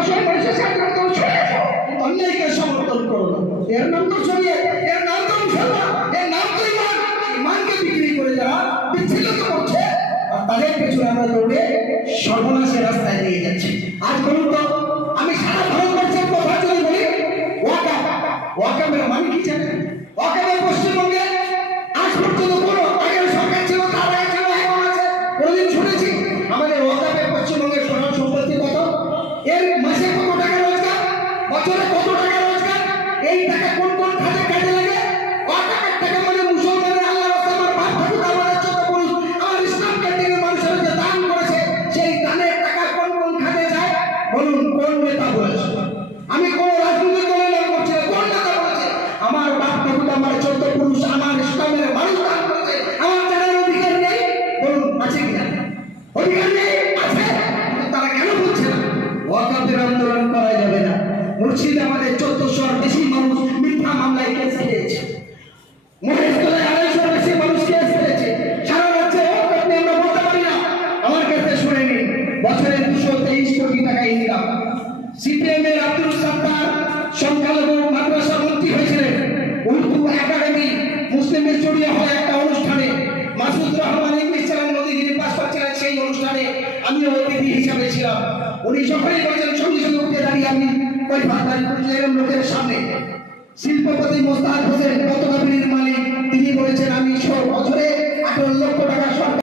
অবশ্যই মানুষের স্বাধীনতা অন্যায়কে সমর্থন করো না। এর নাম তো শরীয়ত, এর নাম তো মুসলমান, এর নাম তো ইমান। ইমানকে বিক্রি করে যারা বিচ্ছিন্ন করছে আর তাদের পেছনে আমরা দৌড়ে সর্বনাশের রাস্তায় নিয়ে যাচ্ছি। আজ বলুন তো, আমি সারা ভারতবর্ষের কথা যদি বলি, ওয়াকাফ, ওয়াকাফের মানে কি জানেন? ওয়াকাফের পশ্চিমবঙ্গে আজ পর্যন্ত কোনো আগের সরকার ছিল, তার আগে ছিল, এখন আছে, কোনোদিন শুনেছি? আমাদের ওয়াকাফের পশ্চিমবঙ্গের সরকার সম্পত্তি কত? এর মাসে কত টাকা রোজগার, বছরে কত টাকা রোজগার, এই টাকা কোন কোন খাতে কাজে লাগে? ওয়াকাফের টাকা মানে মুসলমানের আল্লাহর রাস্তায় আমার বাপ ঠাকুর আমার 14 পুরুষ আমার ইসলাম কেন্দ্রের মানুষের যে দান করেছে, সেই দানের টাকা কোন কোন খাতে যায় বলুন? কোন নেতা বলেছে? আমি কোন রাজনৈতিক দলের নাম করছি না, কোন নেতা বলেছে? আমার বাপ ঠাকুর আমার 14 পুরুষ আমার ইসলামের মানুষ দান করেছে, আমার জানার অধিকার নেই? বলুন আছে কিনা? অধিকার নেই? আছে। তারা কেন বলছে না ওয়াকাফের আন্দোলন করা যাবে না? মুর্শিদে আমাদের 1400 বেশি মানুষ মিথ্যা মামলায় কেস খেয়েছে, মহেশতলায় 250 বেশি মানুষ কেস খেয়েছে। সারা রাজ্যে ওয়াকাফ নিয়ে আমরা বলতে পারি না। আমার কাছে শুনে নিন, বছরে 223 কোটি টাকা ইনকাম। সিপিএম এর আব্দুল সাত্তার সংখ্যালঘু মাদ্রাসা মন্ত্রী হয়েছিলেন। উর্দু একাডেমি মুসলিমের জড়িয়ে হয় একটা অনুষ্ঠানে, মাসুদ রহমান ইংলিশ চ্যানেল নদীগিরি পাস করছিলেন। সেই অনুষ্ঠানে আমিও অতিথি হিসাবে ছিলাম। উনি যখনই বলেছেন সঙ্গে সঙ্গে উঠে দাঁড়িয়ে আমি ওই ভাতারি করছিলাম লোকের সামনে। শিল্পপতি মোস্তাক হোসেন গতকাল মালিক তিনি বলেছেন আমি বছরে 18 লক্ষ টাকা